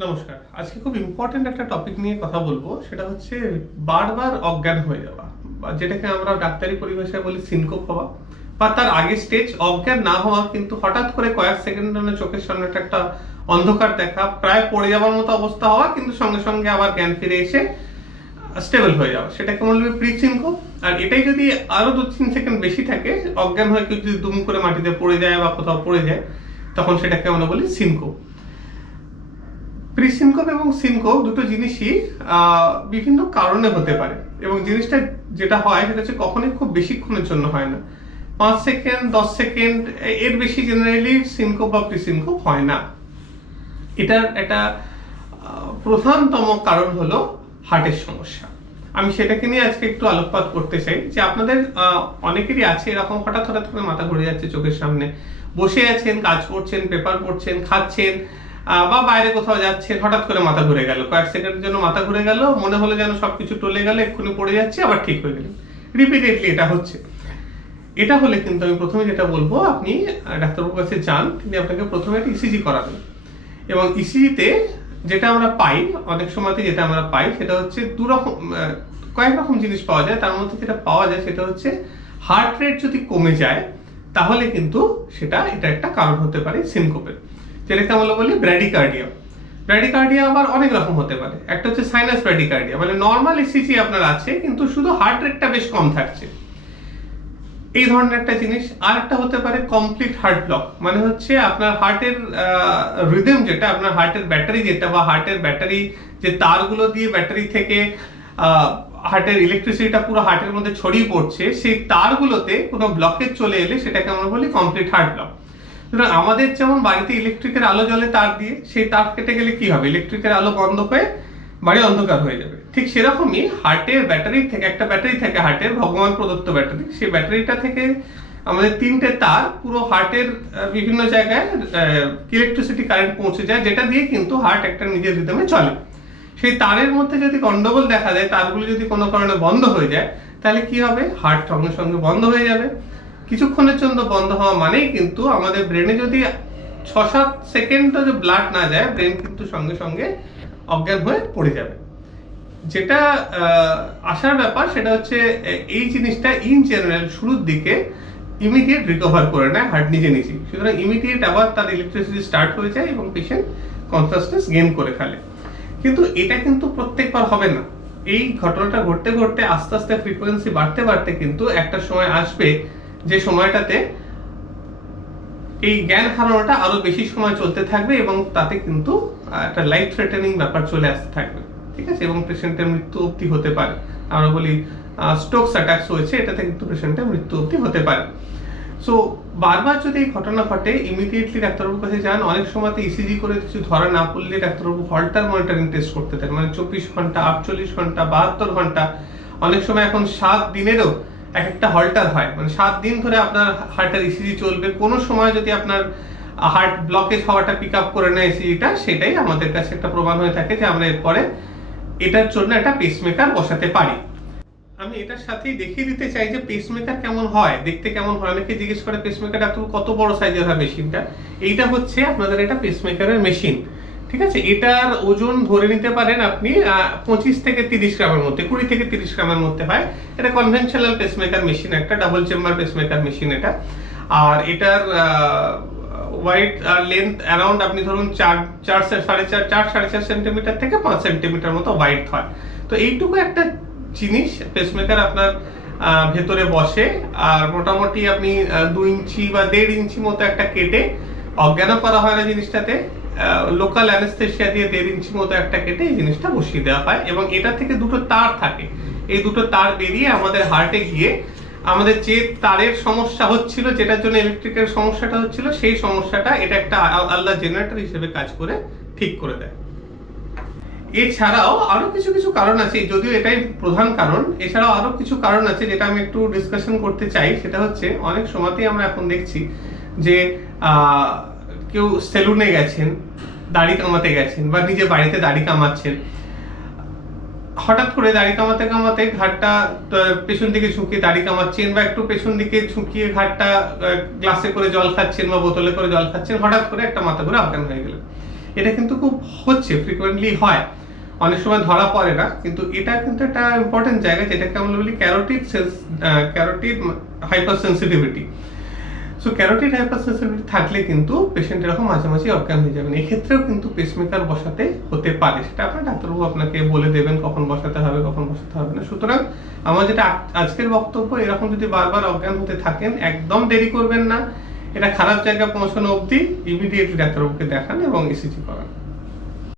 নমস্কার। আজকে খুব ইম্পর্টেন্ট একটা টপিক নিয়ে কথা বলব, সেটা হচ্ছে বারবার অজ্ঞান হয়ে যাওয়া, বা যেটাকে আমরা ডাক্তারি পরিভাষায় বলি সিনকোপ হওয়া, বা তার আগে স্টেজ অজ্ঞান না হওয়া, কিন্তু হঠাৎ করে কয়েক সেকেন্ড চোখের সামনে একটা একটা অন্ধকার দেখা, প্রায় পড়ে যাওয়ার মতো অবস্থা হওয়া, কিন্তু সঙ্গে সঙ্গে আবার জ্ঞান ফিরে এসে স্টেবল হয়ে যাওয়া। সেটাকে বলবে প্রি সিনকোপ আর এটাই যদি আরও দু তিন সেকেন্ড বেশি থাকে, অজ্ঞান হয়ে কেউ যদি দুম করে মাটিতে পড়ে যায় বা কোথাও পড়ে যায়, তখন সেটাকে আমরা বলি সিনকোপ প্রিসিনকোপ এবং সিনকোপ দুটো জিনিসই বিভিন্ন কারণে হতে পারে। এবং জিনিসটা যেটা হয়, সেটা হচ্ছে কখনোই খুব বেশিক্ষণের জন্য হয় না। পাঁচ সেকেন্ড, দশ সেকেন্ড এর বেশি জেনারেলি সিনকোপ বা প্রিসিনকোপ হয় না। এটার একটা প্রধানতম কারণ হলো হার্টের সমস্যা। আমি সেটাকে নিয়ে আজকে একটু আলোকপাত করতে চাই, যে আপনাদের অনেকেরই আছে, এরকম হঠাৎ হঠাৎ করে মাথা ঘুরে যাচ্ছে চোখের সামনে। বসে আছেন, কাজ করছেন, পেপার পড়ছেন, খাচ্ছেন বা বাইরে কোথাও যাচ্ছেন হঠাৎ করে মাথা ঘুরে গেল। কয়েক সেকেন্ডের জন্য মাথা ঘুরে গেল, মনে হলো যেন সবকিছু টলে গেল, এক্ষুনি পড়ে যাচ্ছে, আবার ঠিক হয়ে গেলেন রিপিটেডলি এটা হচ্ছে। এটা হলে কিন্তু আমি প্রথমে যেটা বলব, আপনি ডাক্তারবাবুর কাছে যান, তিনি আপনাকে প্রথমে একটা ইসিজি করাবেন। এবং ইসিজিতে যেটা আমরা পাই, অনেক সময়তে যেটা আমরা পাই, সেটা হচ্ছে দু রকম কয়েক রকম জিনিস পাওয়া যায়। তার মধ্যে যেটা পাওয়া যায়, সেটা হচ্ছে হার্ট রেট যদি কমে যায়, তাহলে কিন্তু সেটা, এটা একটা কারণ হতে পারে সিনকোপের যেটাকে আমরা বলি ব্র্যাডিকার্ডিয়া ব্র্যাডিকার্ডিয়া আবার অনেক রকম হতে পারে। একটা হচ্ছে সাইনাস ব্র্যাডিকার্ডিয়া মানে নর্মাল ইসিজি আপনার আছে, কিন্তু শুধু হার্ট রেটটা বেশ কম থাকছে। এই ধরনের একটা জিনিস। আর একটা হতে পারে কমপ্লিট হার্ট ব্লক মানে হচ্ছে আপনার হার্টের রিদম যেটা, আপনার হার্টের ব্যাটারি যেটা, বা হার্টের ব্যাটারি যে তারগুলো দিয়ে ব্যাটারি থেকে হার্টের ইলেকট্রিসিটিটা পুরো হার্টের মধ্যে ছড়িয়ে পড়ছে, সেই তারগুলোতে কোনো ব্লকেজ চলে এলে সেটাকে আমরা বলি কমপ্লিট হার্ট ব্লক সুতরাং আমাদের যেমন বাড়িতে ইলেকট্রিকের আলো জ্বলে তার দিয়ে, সেই তার কেটে গেলে কি হবে? ইলেকট্রিকের আলো বন্ধ হয়ে বাড়ি অন্ধকার হয়ে যাবে। ঠিক সেরকমই হার্টের ব্যাটারি থেকে একটা ব্যাটারি থেকে হার্টের ভগবান প্রদত্ত ব্যাটারি সেই ব্যাটারিটা থেকে আমাদের তিনটে তার পুরো হার্টের বিভিন্ন জায়গায় ইলেকট্রিসিটি কারেন্ট পৌঁছে যায়, যেটা দিয়ে কিন্তু হার্ট একটা নিজের রিদমে চলে। সেই তারের মধ্যে যদি গন্ডগোল দেখা যায় তারগুলো যদি কোনো কারণে বন্ধ হয়ে যায়, তাহলে কি হবে? হার্ট সঙ্গে সঙ্গে বন্ধ হয়ে যাবে। কিছুক্ষণের জন্য বন্ধ হওয়া মানেই কিন্তু আমাদের ব্রেনে যদি ছ সাত সেকেন্ড যদি ব্লাড না যায় ব্রেন কিন্তু সঙ্গে সঙ্গে অজ্ঞান হয়ে পড়ে যাবে। যেটা আসার ব্যাপার, সেটা হচ্ছে এই জিনিসটা ইন জেনারেল শুরুর দিকে ইমিডিয়েট রিকভার করে নেয় হার্ট নিজে নিজেই। সুতরাং ইমিডিয়েট আবার তার ইলেকট্রিসিটি স্টার্ট হয়ে যায় এবং পেশেন্ট কনসাসনেস গেইন করে ফেলে। কিন্তু এটা কিন্তু প্রত্যেকবার হবে না। এই ঘটনাটা ঘটতে ঘটতে আস্তে আস্তে ফ্রিকোয়েন্সি বাড়তে বাড়তে কিন্তু একটা সময় আসবে যে সময়টাতে এই জ্ঞান হারানোটা আরও বেশি সময় চলতে থাকবে এবং তাতে কিন্তু একটা লাইফ থ্রেটেনিং ব্যাপার চলে আসতে থাকবে, ঠিক আছে? এবং পেশেন্টের মৃত্যু অবধি হতে পারে। আমরা বলি স্ট্রোকস অ্যাটাকস হয়েছে, এটাতে কিন্তু পেশেন্টের মৃত্যু অবধি হতে পারে। সো বারবার যদি এই ঘটনা ঘটে ইমিডিয়েটলি ডাক্তারবাবুর কাছে যান, অনেক সময় ইসিজি করে কিছু ধরা না পড়লে ডাক্তারবাবু হল্টার মনিটরিং টেস্ট করতে থাকে মানে চব্বিশ ঘণ্টা, আটচল্লিশ ঘণ্টা, বাহাত্তর ঘণ্টা, অনেক সময় এখন সাত দিনেরও এক একটা হল্টার হয়। মানে সাত দিন ধরে আপনার হার্টের ইসিজি চলবে। কোনো সময় যদি আপনার হার্ট ব্লকেজ হওয়াটা পিক আপ করে নেয় ইসিজিটা সেটাই আমাদের কাছে একটা প্রমাণ হয়ে থাকে যে আমরা এরপরে এটার জন্য একটা পেসমেকার বসাতে পারি। আমি এটার সাথেই দেখিয়ে দিতে চাই যে পেসমেকার কেমন হয়, দেখতে কেমন হয়। অনেকে জিজ্ঞেস করে পেসমেকার কত বড় সাইজের হয় মেশিনটা এইটা হচ্ছে আপনাদের এটা পেসমেকারের মেশিন ঠিক আছে? এটার ওজন ধরে নিতে পারেন আপনি পঁচিশ থেকে তিরিশ গ্রামের মধ্যে, কুড়ি থেকে তিরিশ গ্রামের মধ্যে হয়। এটা কনভেনশনাল পেসমেকার মেশিন একটা ডাবল চেম্বার পেসমেকার মেশিন এটা। আর এটার ওয়াইড লেন্থ অ্যারাউন্ড আপনি ধরুন চার চার সাড়ে চার চার, সাড়ে চার সেন্টিমিটার থেকে পাঁচ সেন্টিমিটার মতো ওয়াইড হয়। তো এইটুকু একটা জিনিস পেসমেকার আপনার ভেতরে বসে। আর মোটামুটি আপনি দু ইঞ্চি বা দেড় ইঞ্চি মতো একটা কেটে অজ্ঞানও করা হয় না জিনিসটাতে। লোকাল অ্যানেস্থেশিয়া দিয়ে দেড় ইঞ্চি মতো একটা কেটে এই জিনিসটা বসিয়ে দেওয়া হয় এবং এটা থেকে দুটো তার থাকে। এই দুটো তার বেরিয়ে আমাদের হার্টে গিয়ে আমাদের যে তারের সমস্যা হচ্ছিল যেটার জন্য ইলেকট্রিকের সমস্যাটা হচ্ছিল সেই সমস্যাটা এটা একটা আ- আলাদা জেনারেটর হিসেবে কাজ করে ঠিক করে দেয়। এছাড়াও আরও কিছু কিছু কারণ আছে যদিও এটাই প্রধান কারণ। এছাড়াও আরও কিছু কারণ আছে যেটা আমি একটু ডিসকাশন করতে চাই। সেটা হচ্ছে অনেক সময়তেই আমরা এখন দেখছি যে আহ, কেউ সেলুনে গেছেন, দাড়ি কামাতে গেছেন বা নিজে বাড়িতে দাড়ি কামাচ্ছেন। হঠাৎ করে দাড়ি কামাতে কামাতে ঘাটটা পেছন দিকে ঝুঁকিয়ে দাড়ি কামাচ্ছেন বা একটু পেছন দিকে ঝুঁকিয়ে ঘাটটা গ্লাসে করে জল খাচ্ছেন বা বোতলে করে জল খাচ্ছেন, হঠাৎ করে একটা মাথা ঘুরে অজ্ঞান হয়ে গেলেন। এটা কিন্তু খুব হচ্ছে ফ্রিকোয়েন্টলি হয়। অনেক সময় ধরা পড়ে না, কিন্তু এটা কিন্তু একটা ইম্পর্টেন্ট জায়গা যেটাকে আমরা বলি carotid cells carotid hyper sensitivity so carotid hypersensitivity থাকলে কিন্তু পেশেন্ট এরকম মাঝে মাঝে অজ্ঞান হয়ে যাবেন। এক্ষেত্রেও কিন্তু পেসমেকার বসাতে হতে পারে। সেটা আপনার ডাক্তারবাবু আপনাকে বলে দেবেন কখন বসাতে হবে, কখন বসাতে হবে না। সুতরাং আমার যেটা আজকের বক্তব্য, এরকম যদি বারবার অজ্ঞান হতে থাকেন, একদম দেরি করবেন না। এটা খারাপ জায়গা পৌঁছানো অবধি ইমিডিয়েটলি ডাক্তারবাবুকে দেখান এবং ইসিজি করান।